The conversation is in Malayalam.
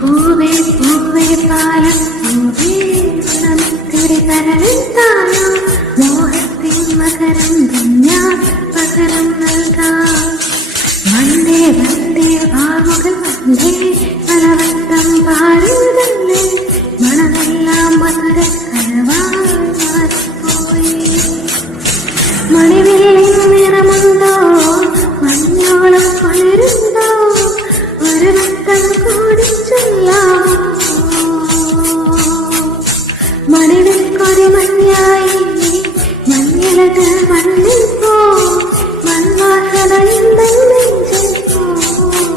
പൂവേ പൂവേ പാലം പൂവേ തിരികരളിത്തായ മോഹത്തിൻ മകരം ഞാൻ പകരം നൽകാം വന്ദേ